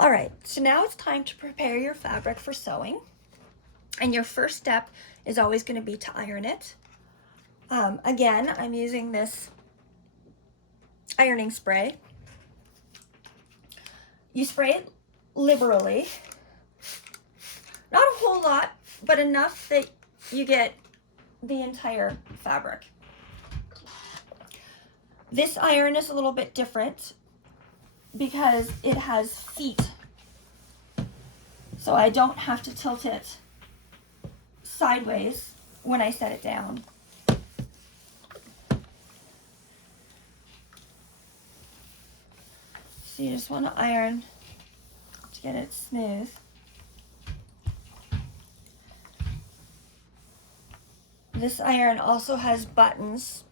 All right, so now it's time to prepare your fabric for sewing. And your first step is always going to be to iron it. Again, I'm using this ironing spray. You spray it liberally. Not a whole lot, but enough that you get the entire fabric. This iron is a little bit different because it has feet. So I don't have to tilt it sideways when I set it down. So you just want to iron to get it smooth. This iron also has buttons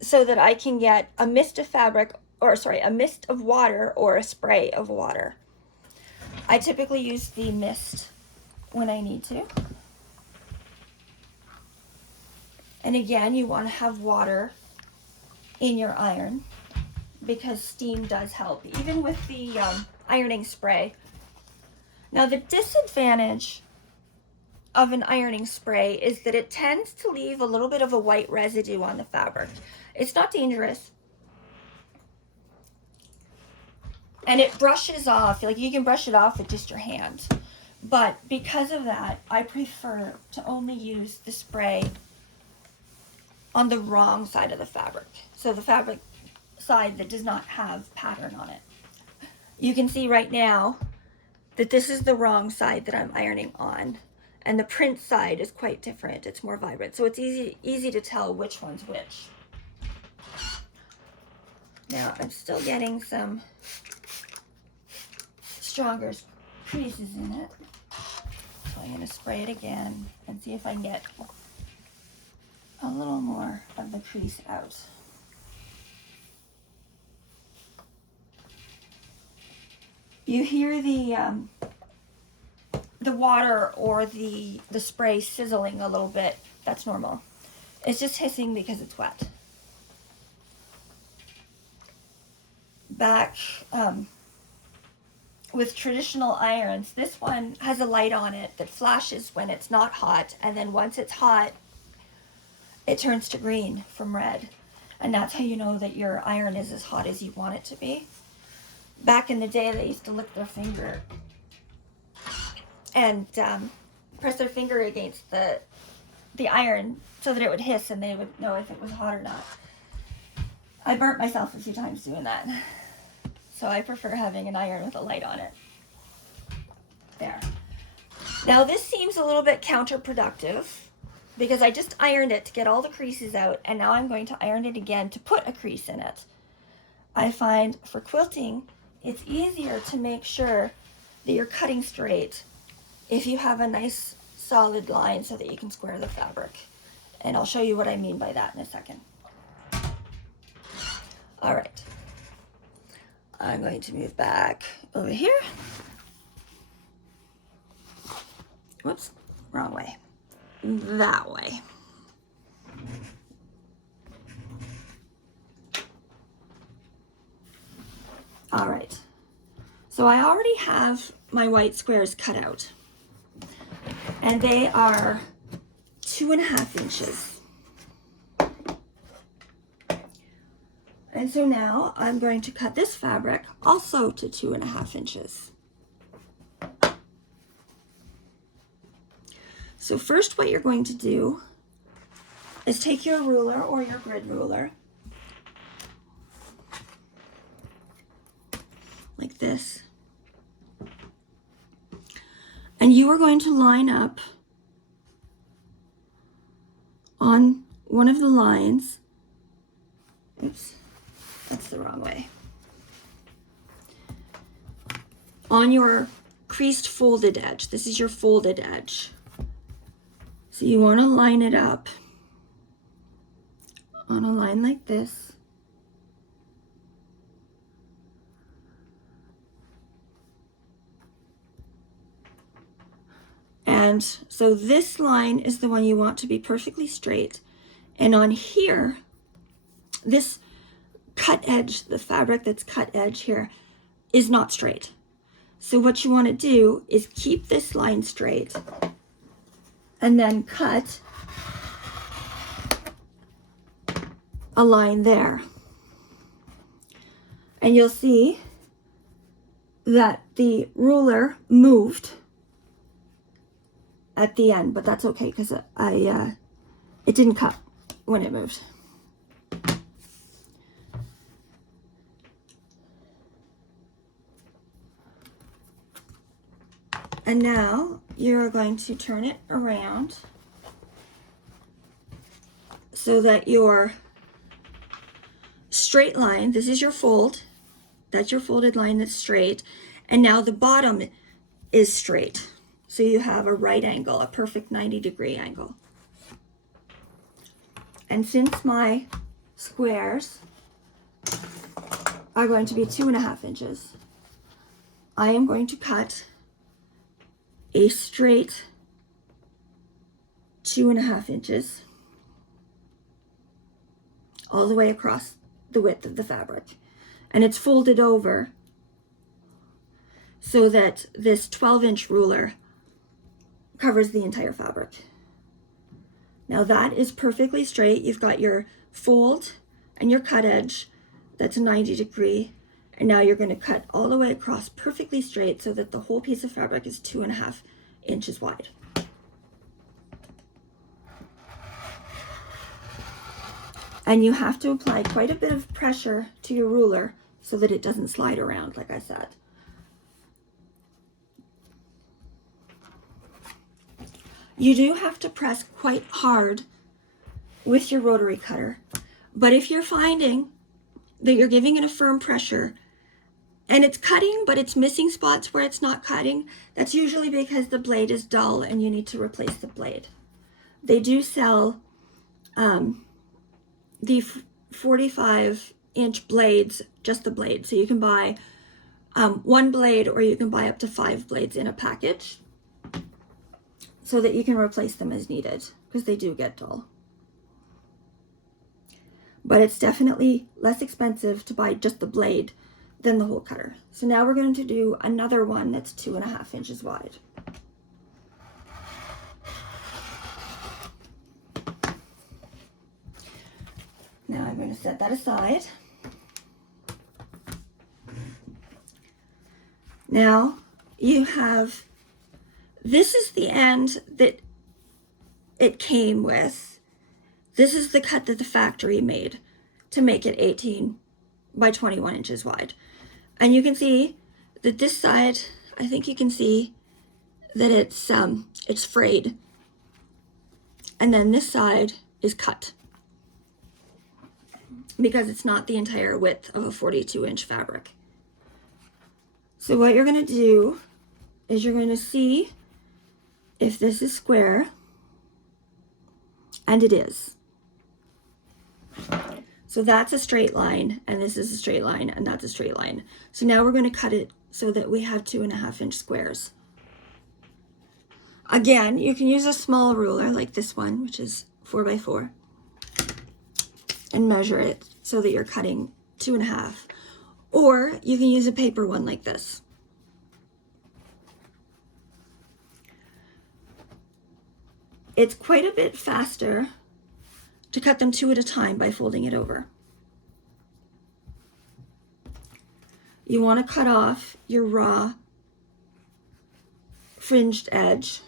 so that I can get a mist of fabric, or sorry, a mist of water or a spray of water. I typically use the mist when I need to. And again, you want to have water in your iron because steam does help, even with the ironing spray. Now, the disadvantage of an ironing spray is that it tends to leave a little bit of a white residue on the fabric. It's not dangerous. And it brushes off, like you can brush it off with just your hand. But because of that, I prefer to only use the spray on the wrong side of the fabric. So the fabric side that does not have pattern on it. You can see right now that this is the wrong side that I'm ironing on. And the print side is quite different. It's more vibrant. So it's easy to tell which one's which. Now I'm still getting some stronger creases in it. So I'm going to spray it again and see if I can get a little more of the crease out. You hear the water or the spray sizzling a little bit. That's normal. It's just hissing because it's wet. Back with traditional irons, this one has a light on it that flashes when it's not hot, and then once it's hot, it turns to green from red. And that's how you know that your iron is as hot as you want it to be. Back in the day, they used to lick their finger and press their finger against the iron so that it would hiss and they would know if it was hot or not. I burnt myself a few times doing that. So I prefer having an iron with a light on it. There. Now this seems a little bit counterproductive because I just ironed it to get all the creases out, and now I'm going to iron it again to put a crease in it. I find for quilting, it's easier to make sure that you're cutting straight if you have a nice solid line so that you can square the fabric. And I'll show you what I mean by that in a second. All right. I'm going to move back over here. Whoops, wrong way. That way. All right. So I already have my white squares cut out. And they are 2.5 inches. And so now I'm going to cut this fabric also to 2.5 inches. So first what you're going to do is take your ruler or your grid ruler, like this, and you are going to line up on one of the lines. Oops. That's the wrong way. On your creased folded edge. This is your folded edge. So you want to line it up on a line like this. And so this line is the one you want to be perfectly straight. And on here, this cut edge, the fabric that's cut edge here, is not straight. So what you want to do is keep this line straight and then cut a line there. And you'll see that the ruler moved at the end, but that's okay because it didn't cut when it moved. And now you're going to turn it around so that your straight line, this is your fold, that's your folded line that's straight, and now the bottom is straight. So you have a right angle, a perfect 90-degree angle. And since my squares are going to be 2.5 inches, I am going to cut a straight 2.5 inches all the way across the width of the fabric. And it's folded over so that this 12-inch ruler covers the entire fabric. Now that is perfectly straight. You've got your fold and your cut edge, that's a 90-degree, and now you're going to cut all the way across perfectly straight so that the whole piece of fabric is 2.5 inches wide. And you have to apply quite a bit of pressure to your ruler so that it doesn't slide around, like I said. You do have to press quite hard with your rotary cutter, but if you're finding that you're giving it a firm pressure and it's cutting, but it's missing spots where it's not cutting, that's usually because the blade is dull and you need to replace the blade. They do sell the 45-inch blades, just the blade. So you can buy one blade or you can buy up to 5 blades in a package so that you can replace them as needed because they do get dull. But it's definitely less expensive to buy just the blade than the whole cutter. So now we're going to do another one that's 2.5 inches wide. Now I'm going to set that aside. Now you have, this is the end that it came with. This is the cut that the factory made to make it 18 by 21 inches wide. And you can see that this side, I think you can see that it's frayed. And then this side is cut because it's not the entire width of a 42-inch fabric. So what you're going to do is you're going to see if this is square, and it is. So that's a straight line, and this is a straight line, and that's a straight line. So now we're going to cut it so that we have 2.5-inch squares. Again, you can use a small ruler like this one, which is 4x4, and measure it so that you're cutting 2.5. Or you can use a paper one like this. It's quite a bit faster to cut them 2 at a time by folding it over. You want to cut off your raw fringed edge.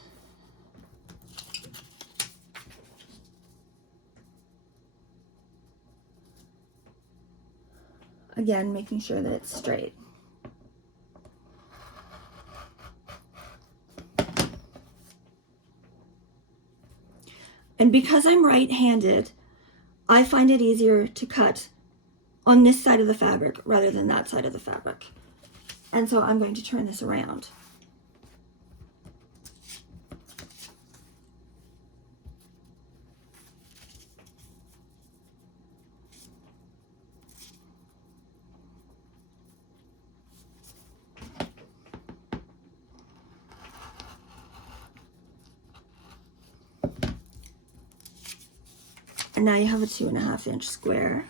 Again, making sure that it's straight. And because I'm right-handed, I find it easier to cut on this side of the fabric rather than that side of the fabric. And so I'm going to turn this around. And now you have a 2.5-inch square.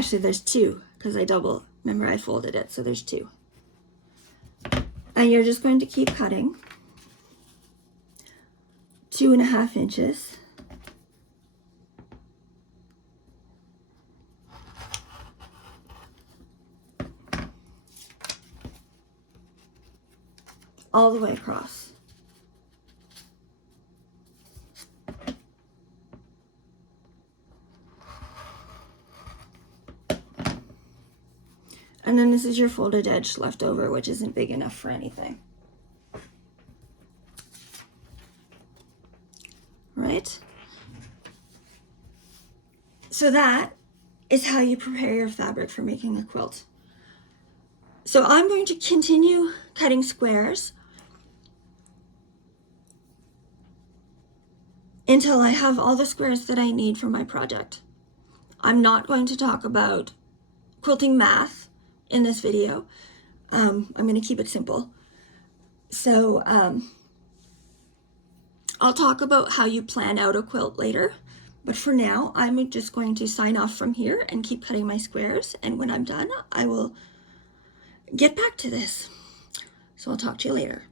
Actually, there's 2 because remember I folded it, so there's 2. And you're just going to keep cutting 2.5 inches. All the way across. And then this is your folded edge left over, which isn't big enough for anything. Right? So that is how you prepare your fabric for making a quilt. So I'm going to continue cutting squares until I have all the squares that I need for my project. I'm not going to talk about quilting math in this video. I'm going to keep it simple. So I'll talk about how you plan out a quilt later, but for now I'm just going to sign off from here and keep cutting my squares, and when I'm done I will get back to this. So I'll talk to you later.